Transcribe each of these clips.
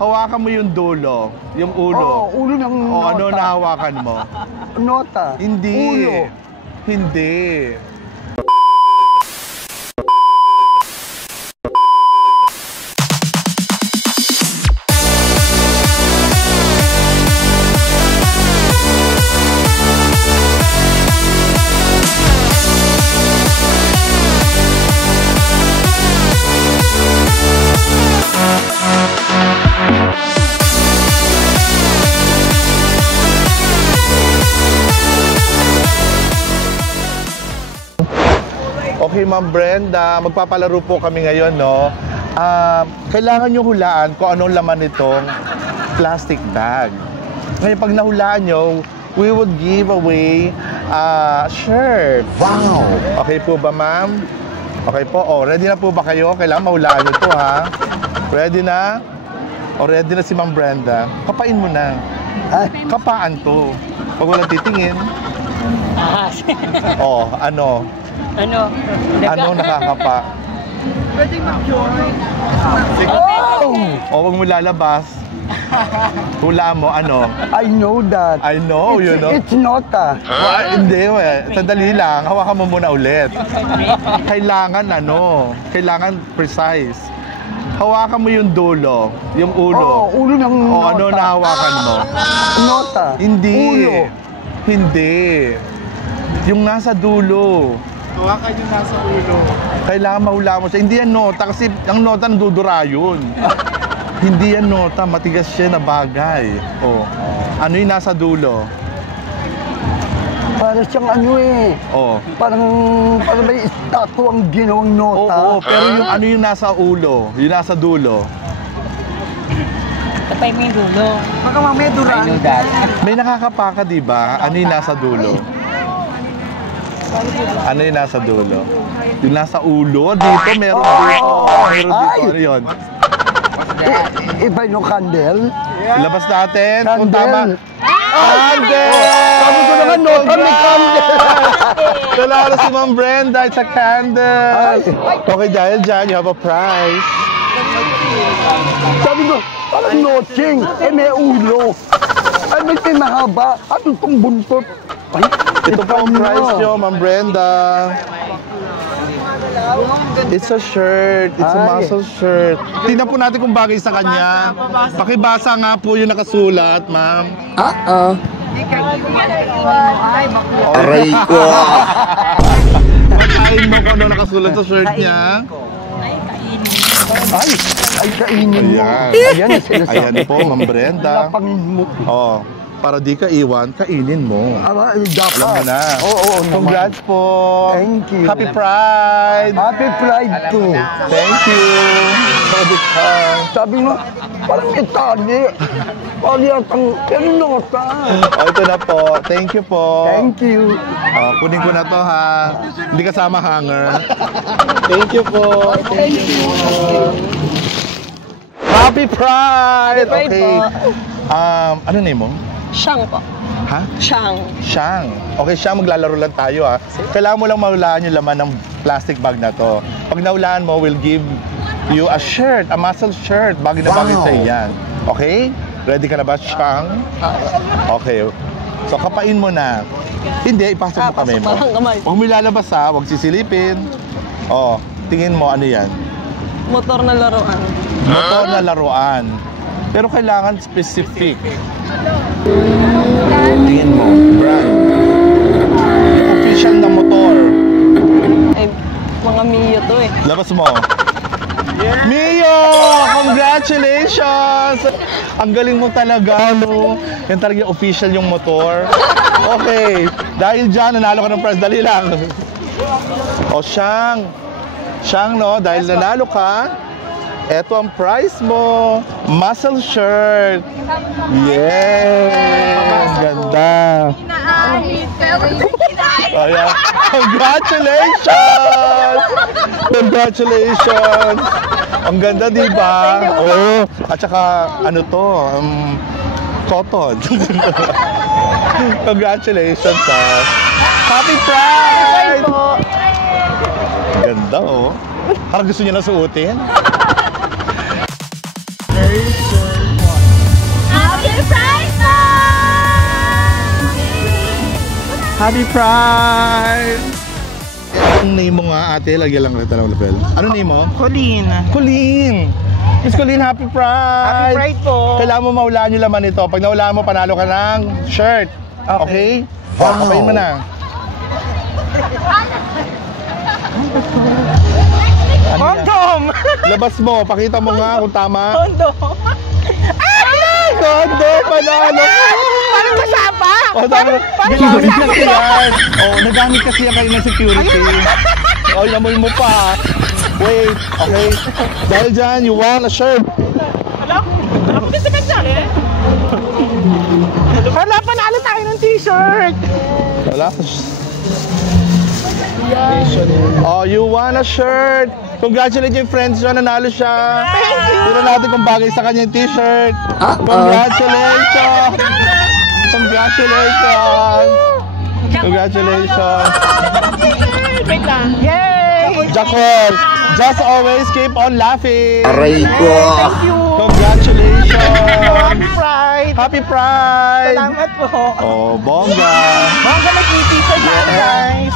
Hawakan mo yung dulo, yung ulo. Oo, ulo ng nota. Ano nahawakan mo? Nota. Hindi. Ulo. Hindi. Okay, Ma'am Brenda, magpapalaro po kami ngayon, no? Kailangan nyo hulaan kung anong laman nitong plastic bag. Ngayon, pag nahulaan nyo, we would give away a shirt. Wow! Okay po ba, Ma'am? Okay po. Oh, ready na po ba kayo? Kailangan mahulaan nyo to, ha? Ready na? O, ready na si Ma'am Brenda. Kapain mo na. Kapaan to. Pag walang titingin. Oh, ano? Ano Nakakapa? Pwede mag-join. O, huwag mo lalabas. Hula mo, ano? I know that. I know, you know. It's nota. Hindi, sandali lang. Hawakan mo muna ulit. Kailangan, kailangan precise. Hawakan mo yung dulo, yung ulo. Oo, ulo ng nota. Ano nahawakan mo? Nota. Hindi. Ulo. Hindi. Yung nasa dulo. Hawakan yung nasa ulo. Kailangan mahula mo siya. Hindi yan nota kasi ang nota nandudura yun. Hindi yan nota, matigas siya na bagay. Oh. Ano yung nasa dulo? Para siyang Oh. Parang may statue ang ginawang nota. Oo, pero yung ano yung nasa ulo, yung nasa dulo. Tapay mo yung dulo. Baka mamaya duraan. May nakakapaka, di ba? Ano yung nasa dulo? Ano yung nasa dulo? Yung nasa ulo, dito, meron dito. Meron dito, ano yun? Iba yung candle. Labas natin, kung Candle. tama. Candle! Sabi ko naman, nota may candle. Talaro si Ma'am Brenda, it's a candle. Okay, dahil dyan, you have a prize. Sabi ko, parang noching. May ulo. Ay, may mahaba. Ano itong buntot? Ay, Ito po ang prize nyo, Ma'am Brenda. It's a shirt. It's a muscle shirt. Tingnan po natin kung bagay sa kanya. Pakibasa nga po yung nakasulat, Ma'am. aray ko. Pagkain mo kung ano nakasulat sa shirt niya. Ay, kainin mo. Ayan. Ayan, sinasabi. Ayan po, Ma'am Brenda. Lapangin mo. Oh, para di ka iwan, kainin mo. Dapat. Alam mo na. Oo, Congrats po. Thank you. Happy Pride. Happy Pride too. Thank you. Sabi mo, parang may tali. Parang yatang, pero nota. Oh, ito na po. Thank you po. Thank you. Oh, kunin ko na to, ha. Hindi kasama hanger. Thank you po. Thank you po. Happy Pride! Happy Pride Okay. po. Ano name mo? Siyang po. Ha? Siyang. Siyang. Okay, Siyang, maglalaro lang tayo, ha. Kailangan mo lang mahulaan yung laman ng plastic bag na to. Pag nahulaan mo, we'll give you a shirt, a muscle shirt. Bagay na bagay sa'yo yan. Okay? Ready ka na ba, Siyang? Okay. So, kapain mo na. Hindi, ipasok mo kamay mo. pasok pa lang kamay. Huwag mo ilalabas, ha. Huwag sisilipin. Oh, tingin mo, ano yan? Motor na laruan. Motor na laruan. Pero kailangan specific. Tingin mo, brand. Yung official na motor. Ay, mga Mio to eh. Labas mo. Mio! Congratulations! Ang galing mo talaga, no? Yan talaga yung official yung motor. Okay. Dahil dyan, nanalo ka ng prize. Dali lang. O, Siyang. Siyang, no? Dahil nanalo ka, eto ang prize mo. Muscle shirt. Yes! Ganda. Ayan. Congratulations! Congratulations! Ang ganda, di ba? Oo. At saka, ano to? Cotton. Congratulations, ha? Happy Pride! Ganda, oh. Parang gusto niya na suotin. Very sure. Happy Pride! Ang name mo nga, ate, lagyan lang kita ng lapel. Ano name mo? Colleen. Colleen! Miss Colleen, Happy Pride! Happy Pride po. Kailangan mo mahulaan yung laman nito. Pag nahulaan mo, panalo ka ng shirt. Okay? Wow. Kapain mo na. Condom! Labas mo, pakita mo nga kung tama. Condom! Condom, panalo ka! Parang masapa! O, ginamit kasi yan. O, nagamit kasi yan kayo ng security. O, inamoy mo pa. Wait, okay. Dahil dyan, you want a shirt. Alam ko din sa kanya eh. Hala, panalo tayo ng t-shirt! Wala. Oh, you want a shirt. Congratulations yung friends nyo, nanalo siya. Thank you! Tignan natin kung bagay sa kanya yung t-shirt. Congratulations! Congratulations! Congratulations! Wait lang. Yay! Jacol, just always keep on laughing. Aray ko. Thank you! Congratulations! Happy Pride! Happy Pride! Salamat po. Oh, bongga! Bongga may t-shirt tayo, guys.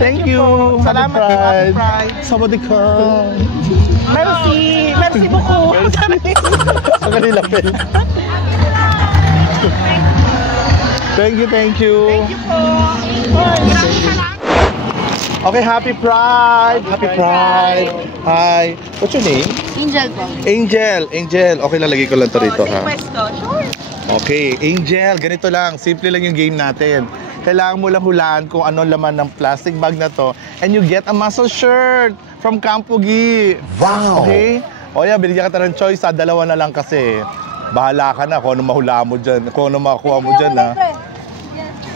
Thank you! Salamat po, Happy Pride. Somebody come! Merci! Merci beaucoup! Ang kanila, Pel. Thank you, thank you. Thank you po. Maraming salamat. Okay, Happy Pride! Happy Pride! Hi! What's your name? Angel po. Angel! Angel! Okay, lalagay ko lang to rito, ha? Pwesto. Sure. Okay, Angel, ganito lang. Simple lang yung game natin. Kailangan mo lang hulaan kung anong laman ng plastic bag na to. And you get a muscle shirt from Campogi. Wow! Okay? O yan, binigyan ka ng choice, ha? Dalawa na lang kasi. Bahala ka na kung ano mahulaan mo dyan. Kung ano makakuha mo dyan, ha?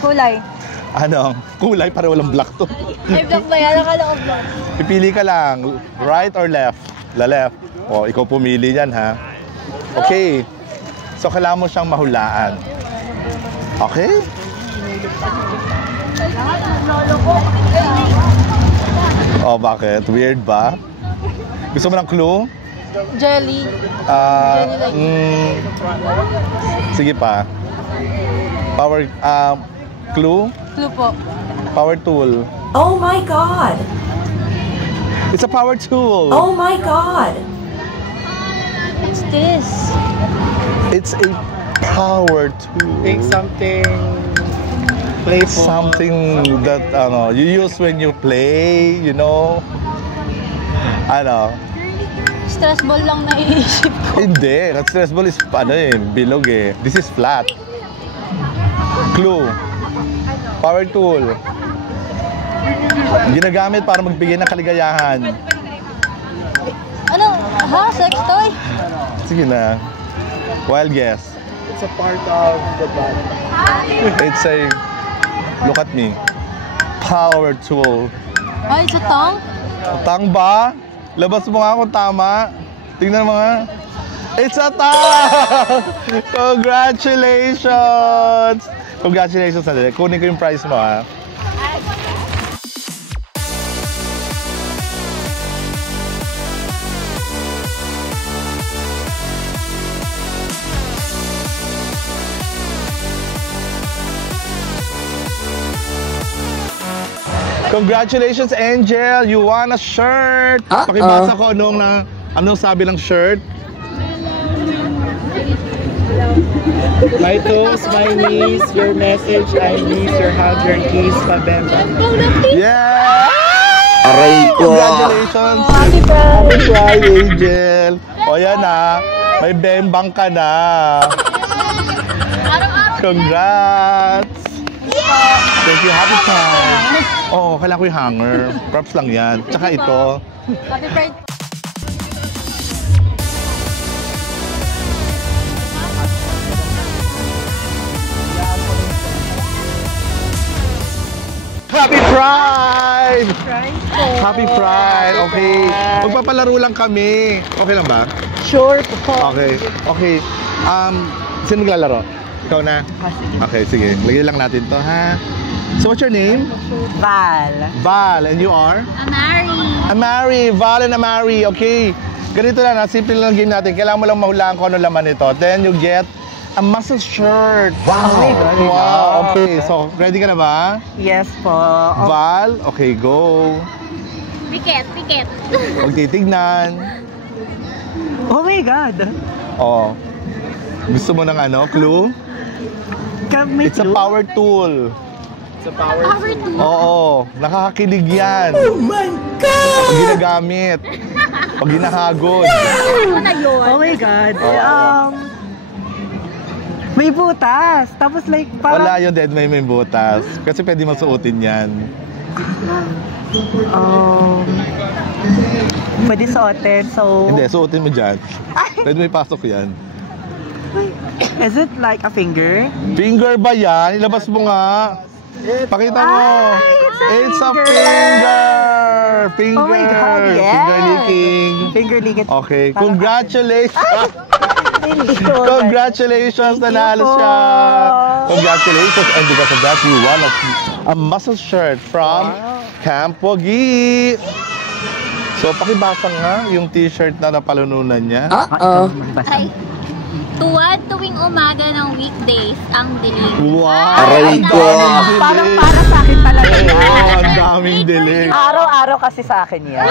Kulay. Ano? Kulay, para walang black to. Ay, black ba yan? Nakala ko black. Pipili ka lang, right or left? La left. O, ikaw pumili yan, ha? Okay. So, kailangan mo siyang mahulaan. Okay? Oh, bakit? Weird ba? Gusto mo ng clue? Jelly. Sige pa. Power, clue? Clue po. Power tool. Oh my god! It's a power tool. Oh my god! What's this? It's a power tool. Think something playful. Something that you use when you play, you know. Ano? Stress ball lang naiisip ko. Hindi. That stress ball is bilog eh. This is flat. Clue. Power tool. Ginagamit para magbigay ng kaligayahan. Ano? Ha? Sex toy? Sige na. Wild guess. It's a part of the body. It's a, look at me. Power tool. Ay, it's a tongue? Tang ba? Labas mo nga kung tama. Tingnan mo nga. It's a tang! Congratulations! Congratulations na din. Kunin ko yung prize mo, ha? Congratulations, Angel! You won a shirt! Pakibasa ko anong sabi ng shirt. My toes, my knees, your message, I miss your hug, your kiss, pabemba. Yeah! Aray ko. Congratulations! Happy Pride, Angel! O yan na, may bembang ka na. Congrats! Thank you, Happy Pride! Oo, kailangan ko yung hanger. Props lang yan. Tsaka ito. Happy Pride. Happy Pride! Happy Pride! Okay. Magpapalaro lang kami. Okay lang ba? Sure po. Okay. Okay. Sino maglalaro? Ikaw na? Okay, sige. Lagyan lang natin to, ha? So, what's your name? Val. Val. And you are? Amari. Val and Amari. Okay. Ganito lang, simple lang game natin. Kailangan mo lang mahulaan kung ano laman nito. Then you get a muscle shirt. Oh my God. Wow, okay. So, ready ka na ba? Yes po. Val, okay, go. Tiket. Huwag titignan. Oh my God. Oh. Gusto mo ng ano, clue? May It's a clue? power tool. It's a power. Oo, nakakakilig yan. Oh my God! Pag ginagamit. Pag ginahagod. Oh my God. May butas. Tapos like parang... Wala yung dead may butas. Kasi pwede masuotin yan. Pwede suotin. So... Hindi, suotin mo dyan. Pwede may pasok yan. Is it like a finger? Finger ba yan? Ilabas mo nga. Pakita mo. It's a finger. Finger. Oh my God, yes. Finger licking. Finger licking. Okay, congratulations. Hindi ko. Congratulations, nanalo po. siya. Congratulations. And because of that, you won a muscle shirt from Camp Pogi. So, pakibasa nga yung t-shirt na napalununan niya. Ay, tuwad tuwing umaga ng weekdays ang dilig. Wow! Aray ko! Parang para sa akin talaga yan. Oh, ang daming dilig. Araw-araw kasi sa akin yan.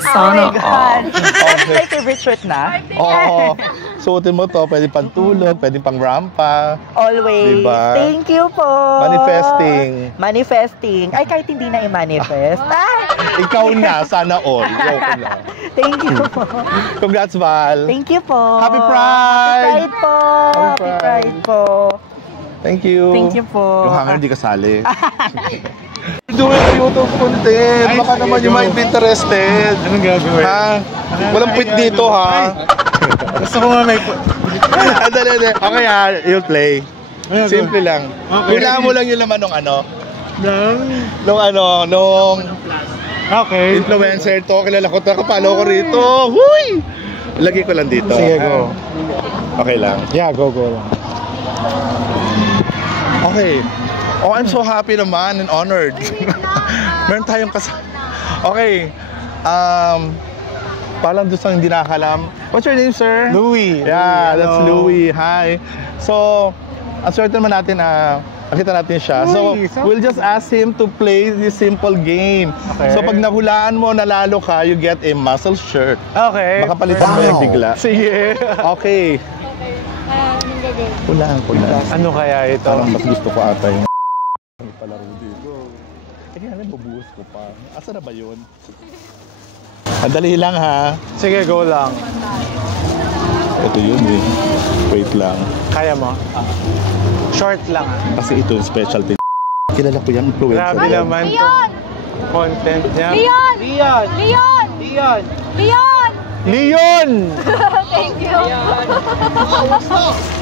Oh my God. That's my favorite shirt na. Oo. Suotin mo to, pwede pang tulog, pwede pang rampa. Always. Diba? Thank you po. Manifesting. Ay, kahit hindi na i-manifest. Ikaw na, sana all. Joke lang. Thank you po. Congrats, Val. Thank you po. Happy Pride! Happy Pride po. Happy Happy Pride po. Thank you. Thank you po. Yung hanger, di kasali. Doing a YouTube content. Baka naman yung mga interested. Anong gagawin? Ha? Walang pwit dito, ha? Gusto ko nga may... Dali. Okay, ha? You'll play. Simple lang. Okay. Kailangan mo lang yung laman nung ano. Nang... Nung Okay. influencer to. Kilala ko to. Kapalo ko rito. Huy! Lagay ko lang dito. Sige, go. Okay lang. Yeah, go lang. Okay. Oh, I'm so happy naman and honored. Meron tayong Okay. Palang doon sa hindi nakakalam. What's your name, sir? Louie. Yeah, that's Hello. Louie. Hi. So, ang swerte naman natin na nakita natin siya. So, Louie, so- we'll just ask him to play this simple game. Okay. So, pag nahulaan mo, nalalo ka, you get a muscle shirt. Okay. Baka palitan mo yung bigla. Sige. Okay. Hulaan ko na. Ano kaya ito? Parang mas gusto ko ata yung palaro dito. Kaya alam, bubuhos ko pa. Asa na ba yun? Andali lang, ha? Sige, go lang. Ito yun, eh. Wait lang. Kaya mo? Short lang. Kasi ito yung specialty. Kilala ko yung influencer. Grabe yan. naman Leon! content niya. Leon! Leon! Leon! Leon! Leon! Leon! Thank you.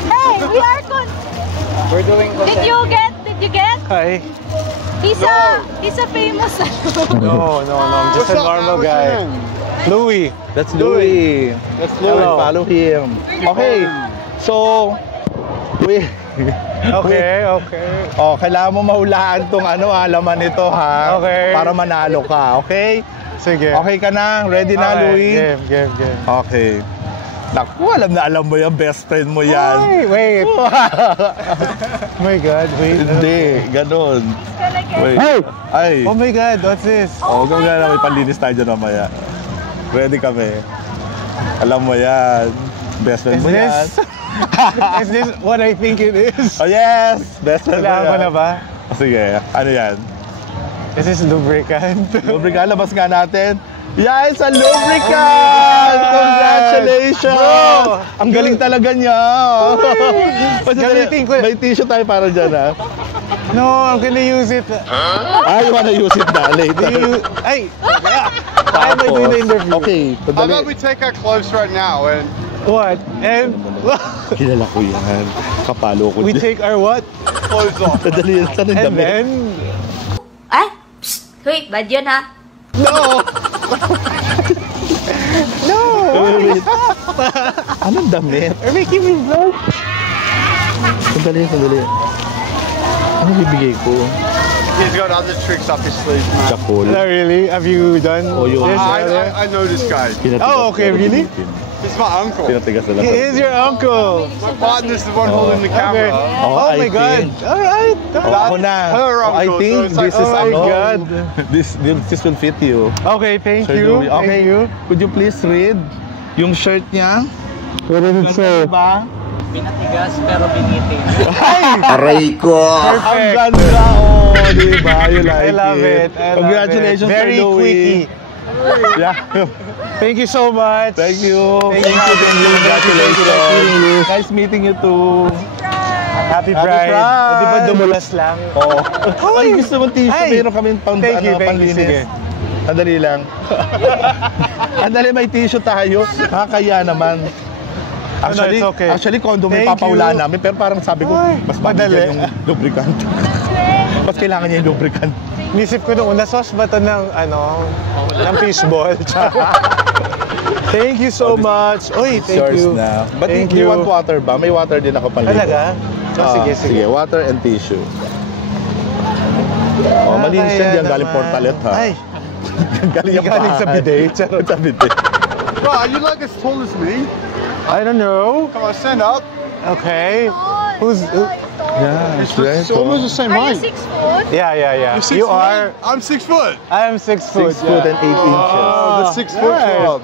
Hey, we are We're doing Did you get? Hi. He's a famous. No, I'm just a normal guy. Louie. That's Louie. That's Louie. Louie. Follow him. Okay. So, Okay. Oh, kailangan mo mahulaan tong laman nito, ha? Okay. Para manalo ka, okay? Sige. Okay ka na? Ready na, Louie? Game. Okay. Naku, alam mo yan, best friend mo yan. Ay, wait. Oh my God, wait. Hindi, ganun. Wait. Hey! Ay. Oh my God, what's this? Oh, gawin na, may panlinis tayo dyan mamaya. Ready kami. Alam mo yan. Best friend Is mo yan. this? Is this what I think it is? Oh yes! Best friend mo Kailangan yan. ko na ba? Sige, ano yan? Is this lubricant? Lubricant, labas nga natin. Yeah, it's a lubricant! Congratulations! Bro! Ang galing talaga niya. Gamitin ko. May tissue tayo para dyan, ha? No, I'm gonna use it. I wanna use it na later. Ay! Why am I doing the interview? Okay, How about padali. we take our clothes right now and What? And Kilala ko yan. Kapalo ko we dyan. take our what? clothes off? Padali, saan ang And damit? then Ay! Psst! Hoy, bad yun ha? No! no! Wait. Anong damit? You're making me vlog. Sandali. Ano bibigay ko? He's got other tricks up his sleeve, man. Chapol. No, really? Have you done Oh, yun. this? I know this guy. Pinatigas Oh, okay, pero really? gamitin. It's my uncle. Pinatigas na lang. He is your uncle. My partner's the one holding the camera. Oh my God. All right. Ako na. Her I uncle, think so it's like, this is oh my ano, God. This will fit you. Okay, thank Sir you. Louie. Okay. Thank you. Could you please read yung shirt niya? What does it say? Diba? Pinatigas pero binitin. Aray ko! Ang ganda, oh, diba? You like I love it. I love Congratulations, it. Very Sir Louie. quickie. Yeah. Thank you so much. Thank you. Thank you. Congratulations. Nice meeting you too. Happy Happy Pride. Pride. Di ba dumulas lang? Oo. Ay, gusto mong tissue. Ay. Meron kaming Thank you, panlinis. sige. Andali lang. Andali, may tissue tayo. Nakakaya naman. Actually, it's okay. actually kondo may Thank papaulaan you. namin. Pero parang sabi ko, Ay, mas madali. madali yung lubricant. Mas kailangan niya yung lubricant. Nisip ko nung una, sauce ba ito ng, ng fishball? Thank you so much. Uy, thank Yours you. na. But Thank you you. want water ba? May water din ako panligo. Talaga? Oh, sige, sige. Water and tissue. Oh, malinis yan. Diyan galing naman. Portalet, ha? Ay, galing yung galing sa bahay. bidet. Charot. Sa bidet. Bro, are you like as tall as me? I don't know. Come on, stand up. Okay. Who's... Yeah, It's almost the same height. Yeah. You're 6 You foot? are... I'm 6 foot. I am 6 foot. 6 foot and 8 inches. Oh, the 6 foot Right. club.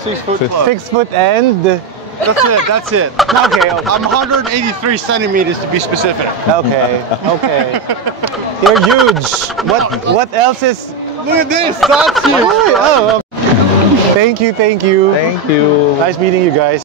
6 foot club. 6 foot and... That's it. That's it. Okay, I'm 183 centimeters to be specific. okay. You're huge. What else is... Look at this. That's it. Oh, thank you. Thank you. Nice meeting you guys.